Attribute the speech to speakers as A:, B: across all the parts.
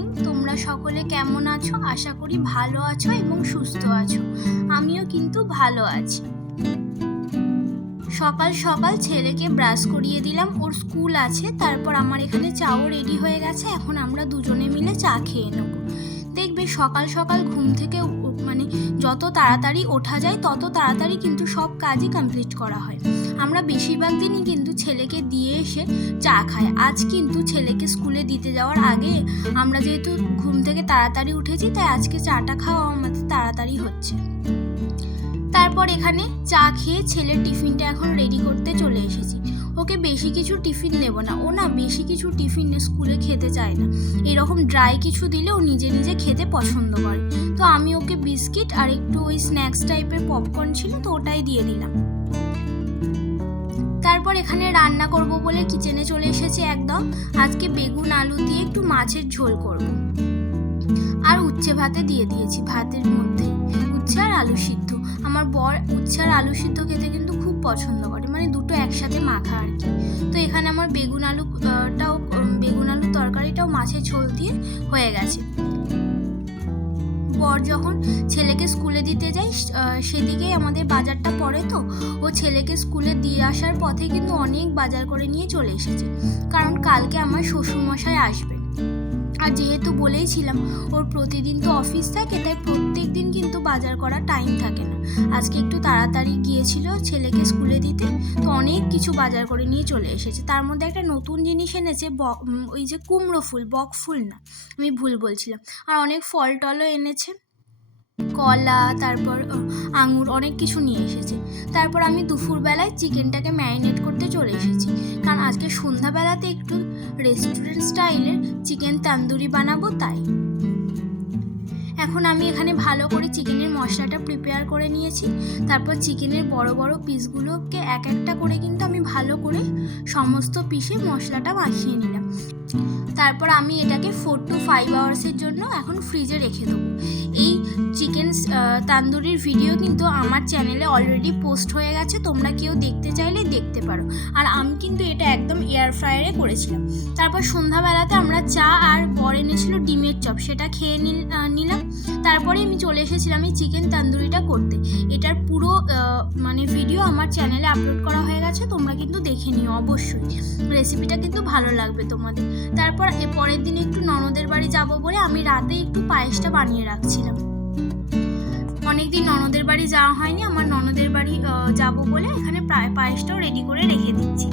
A: Morning. তোমরা সকলে কেমন আছো? আশা করি ভালো আছো এবং সুস্থ আছো। আমিও কিন্তু ভালো আছি। সকাল সকাল ছেলেকে ব্রাশ করিয়ে দিলাম। ওর স্কুল আছে, তারপর আমার এখানে চাও রেডি হয়ে গেছে। এখন আমরা দুজনে মিলে চা খেয়ে নেব। দেখবে সকাল সকাল ঘুম থেকে মানে যত তাড়াতাড়ি ওঠা যায়, তত তাড়াতাড়ি কিন্তু সব কাজই কমপ্লিট করা হয়। আমরা বেশিরভাগ দিনই কিন্তু ছেলেকে দিয়ে এসে চা খাই। আজ কিন্তু ছেলেকে স্কুলে দিতে যাওয়ার আগে আমরা যেহেতু ঘুম থেকে তাড়াতাড়ি উঠেছি, তাই আজকে চাটা খাওয়া আমাদের তাড়াতাড়ি হচ্ছে। তারপর এখানে চা খেয়ে ছেলের টিফিনটা এখন রেডি করতে চলে এসেছি। ওকে বেশি কিছু টিফিন নেব না। ও না বেশি কিছু টিফিন স্কুলে খেতে চায় না। এরকম ড্রাই কিছু দিলে ও নিজে নিজে খেতে পছন্দ করে। তো আমি ওকে বিস্কিট আর একটু ওই স্ন্যাক্স টাইপের পপকর্ন ছিল তো ওটাই দিয়ে দিলাম। তারপর এখানে রান্না করব বলে কিচেনে চলে এসেছে একদম। আজকে বেগুন, আলু দিয়ে একটু মাছের ঝোল করব। আর উচ্ছে ভাতে দিয়ে দিয়েছি ভাতের মধ্যে। উচ্ছে আর আলু সিদ্ধ। আমার বর উচ্ছে আর আলু সিদ্ধ খেতে কিন্তু খুব পছন্দ করে মানে দুটো একসাথে মাখা আর কি। তো এখানে আমার বেগুন আলু আহ, টাও বেগুন আলুর তরকারিটাও মাছের ঝোল দিয়ে হয়ে গেছে। বর যখন ছেলেকে স্কুলে দিতে যাই সেদিকেই আমাদের বাজারটা পড়ে তো। ও ছেলেকে স্কুলে দিয়ে আসার পথে কিন্তু অনেক বাজার করে নিয়ে চলে এসেছে। কারণ কালকে আমার শ্বশুরমশাই আসবে। আর যেহেতু বলেইছিলাম, ওর প্রতিদিন তো অফিস থাকে, তাই প্রত্যেক দিন কিন্তু বাজার করার টাইম থাকে না। আজকে একটু তাড়াতাড়ি গিয়েছিল ছেলেকে স্কুলে দিতে, তো অনেক কিছু বাজার করে নিয়ে চলে এসেছে। তার মধ্যে একটা নতুন জিনিস এনেছে, ব- ওই যে কুমড়ো ফুল, বক ফুল না, আমি ভুল বলছিলাম। আর অনেক ফল টলও এনেছে। কলা, তারপর আঙুর অনেক কিছু নিয়ে এসেছে। তারপর আমি দুপুরবেলায় চিকেনটাকে ম্যারিনেট করতে চলে এসেছি। কারণ আজকে সন্ধ্যাবেলাতে একটু রেস্টুরেন্ট স্টাইলের চিকেন তান্দুরি বানাবো তাই। এখন আমি এখানে ভালো করে চিকেনের মশলাটা প্রিপেয়ার করে নিয়েছি। তারপর চিকেনের বড় বড় পিসগুলোকে এক একটা করে কিন্তু আমি ভালো করে সমস্ত পিসে মশলাটা মাখিয়ে নিলাম। তারপর আমি এটাকে ফোর টু ফাইভ আওয়ার্সের জন্য এখন ফ্রিজে রেখে দেবো। এই চিকেন তান্দুরির ভিডিও কিন্তু আমার চ্যানেলে অলরেডি পোস্ট হয়ে গেছে, তোমরা কেউ দেখতে চাইলে দেখতে পারো। আর আমি কিন্তু এটা একদম এয়ার ফ্রায়ারে করেছিলাম। তারপর সন্ধ্যাবেলাতে আমরা চা আর বর এনেছিল ডিমের চপ, সেটা খেয়ে নিল- নিলাম। তারপরে আমি চলে এসেছিলাম এই চিকেন তান্দুরিটা করতে। এটার পুরো মানে ভিডিও আমার চ্যানেলে আপলোড করা হয়ে গেছে, তোমরা কিন্তু দেখে নিও অবশ্যই। রেসিপিটা কিন্তু ভালো লাগবে তোমাদের। তারপর পরের দিন একটু ননদের বাড়ি যাব বলে আমি রাতে একটু পায়েসটা বানিয়ে রাখছিলাম। অনেকদিন ননদের বাড়ি যাওয়া হয়নি, আমার ননদের বাড়ি যাব বলে এখানে প্রায় পায়েসটাও রেডি করে রেখে দিচ্ছি।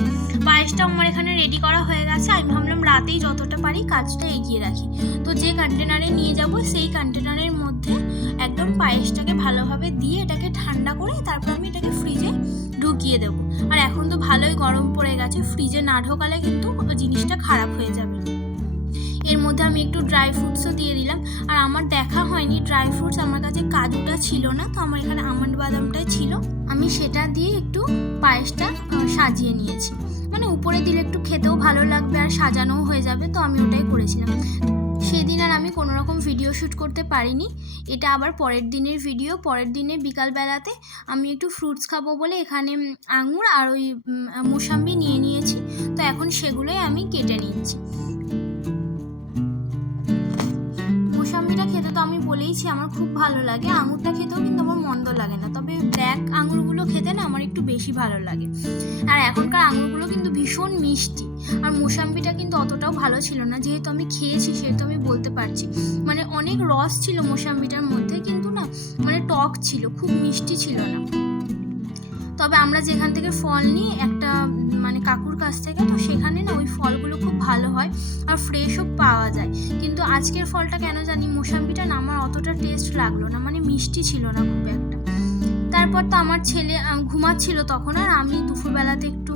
A: পায়েসটা আমার এখানে রেডি করা হয়ে গেছে, আমি ভাবলাম রাতেই যতটা পারি কাজটা এগিয়ে রাখি। তো যে কন্টেনারে নিয়ে যাব, সেই কন্টেনারের মধ্যে একদম পায়েসটাকে ভালোভাবে দিয়ে এটাকে ঠান্ডা করে তারপর আমি এটাকে ফ্রিজে ঢুকিয়ে দেবো। আর এখন তো ভালোই গরম পড়ে গেছে ফ্রিজে না ঢোকালে কিন্তু জিনিসটা খারাপ হয়ে যাবে। এর মধ্যে আমি একটু ড্রাই ফ্রুটসও দিয়ে দিলাম। আর আমার দেখা হয়নি ড্রাই ফ্রুটস আমার কাছে কাজুটা ছিল না, তো আমার এখানে আমন্ড বাদামটাই ছিল। আমি সেটা দিয়ে একটু পায়েসটা সাজিয়ে নিয়েছি। মানে উপরে দিলে একটু খেতেও ভালো লাগবে আর সাজানোও হয়ে যাবে, তো আমি ওটাই করেছিলাম। সেদিন আর আমি কোনো রকম ভিডিও শ্যুট করতে পারিনি। এটা আবার পরের দিনের ভিডিও পরের দিনে বিকালবেলাতে আমি একটু ফ্রুটস খাব বলে এখানে আঙুর আর ওই মোসাম্বি নিয়ে নিয়েছি। তো এখন সেগুলোই আমি কেটে নিচ্ছি। মোসাম্বিটা খেতে তো আমি বলেইছি, আমার খুব ভালো লাগে। আঙুরটা খেতেও কিন্তু আমার মন্দ লাগে না। তবে ব্ল্যাক আঙুরগুলো খেতে না আমার একটু বেশি ভালো লাগে। আর এখনকার আঙুরগুলো কিন্তু ভীষণ মিষ্টি। আর মোসাম্বিটা কিন্তু অতটাও ভালো ছিল না। যেহেতু আমি খেয়েছি, সেহেতু আমি বলতে পারছি। মানে অনেক রস ছিল মোসাম্বিটার মধ্যে, কিন্তু না মানে টক ছিল, খুব মিষ্টি ছিল না। তবে আমরা যেখান থেকে ফল নিই, একটা মানে কাকুর কাছ থেকে, তো সেখানে না ওই ফলগুলো আজকের ফলটা কেন জানি মোসাম্বিটা না, আমার অতটা টেস্ট লাগল না মানে মিষ্টি ছিল না খুব একটা। তারপর তো আমার ছেলে ঘুমাচ্ছিল তখন, আর আমি দুপুরবেলাতে একটু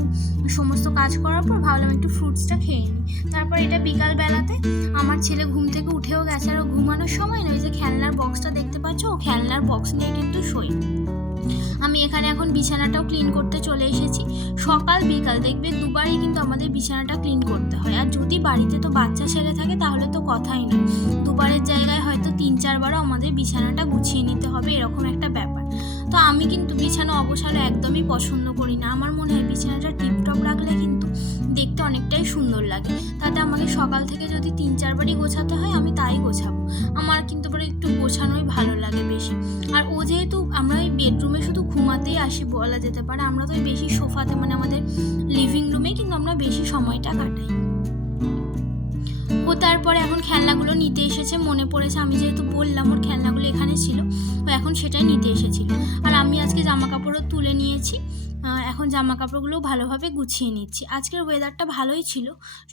A: সমস্ত কাজ করার পর ভাবলাম একটু ফ্রুটসটা খেয়ে নিই। তারপর এটা বিকালবেলাতে আমার ছেলে ঘুম থেকে উঠেও গেছে, আর ঘুমানোর সময় না, ওই যে খেলনার বক্সটা দেখতে পাচ্ছ? ও খেলনার বক্স নিয়ে কিন্তু শোয়। আমি এখানে এখন বিছানাটাও ক্লিন করতে চলে এসেছি। সকাল, বিকাল, দেখবে দুবারই কিন্তু আমাদের বিছানাটা ক্লিন করতে হয়। আর যদি বাড়িতে তো বাচ্চা ছেলে থাকে, তাহলে তো কথাই নয়। দুবারের জায়গায় হয়তো তিন, চারবারও আমাদের বিছানাটা গুছিয়ে নিতে হবে, এরকম একটা ব্যাপার। তো আমি কিন্তু বিছানা অবসাদ একদমই পছন্দ করি না। আমার মনে হয় বিছানাটা টিপটপ রাখলে কিন্তু দেখতে অনেকটাই সুন্দর লাগে। তাতে আমাকে সকাল থেকে যদি তিন চারবারই গোছাতে হয়, আমি তাই গোছাবো। আমার কিন্তু পরে একটু গোছানোই ভালো লাগে বেশি। আর ও যেহেতু আমরা ওই বেডরুমে শুধু ঘুমাতেই আসি বলা যেতে পারে, আমরা তো বেশি সোফাতে মানে আমাদের লিভিং রুমে কিন্তু আমরা বেশি সময়টা কাটাই। ও তারপরে এখন খেলনাগুলো নিতে এসেছে, মনে পড়েছে আমি যেহেতু বললাম ওর খেলনাগুলো এখানে ছিল ও এখন সেটাই নিতে এসেছিল আর আমি আজকে জামা কাপড়ও তুলে নিয়েছি এখন জামা কাপড়গুলো ভালোভাবে গুছিয়ে নিচ্ছি। আজকের ওয়েদারটা ভালোই ছিল,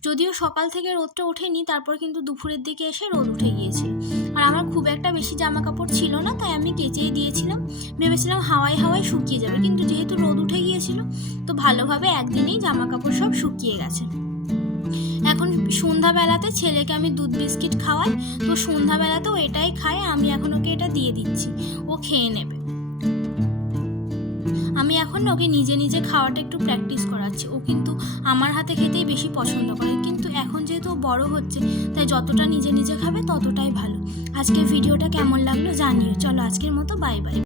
A: যদিও সকাল থেকে রোদটা ওঠেনি, তারপর কিন্তু দুপুরের দিকে এসে রোদ উঠে গিয়েছিল আর আমার খুব একটা বেশি জামা কাপড় ছিল না, তাই আমি কেচেই দিয়েছিলাম, ভেবেছিলাম হাওয়ায় হাওয়ায় শুকিয়ে যাবে, কিন্তু যেহেতু রোদ উঠে গিয়েছিল, তো ভালোভাবে একদিনেই জামা কাপড় সব শুকিয়ে গেছে। এখন সন্ধ্যাবেলাতে ছেলেকে আমি দুধ বিস্কিট খাওয়াই, তো সন্ধ্যাবেলাতেও এটাই খায়, আমি এখন ওকে এটা দিয়ে দিচ্ছি, ও খেয়ে নেবে। আমি এখন ওকে নিজে নিজে খাওয়াটা একটু প্র্যাকটিস করাচ্ছি, ও কিন্তু আমার হাতে খেতেই বেশি পছন্দ করে, কিন্তু এখন যেহেতু বড় হচ্ছে, তাই যতটা নিজে নিজে খাবে ততটাই ভালো। আজকের ভিডিওটা কেমন লাগল জানিও, চলো আজকের মতো বাই বাই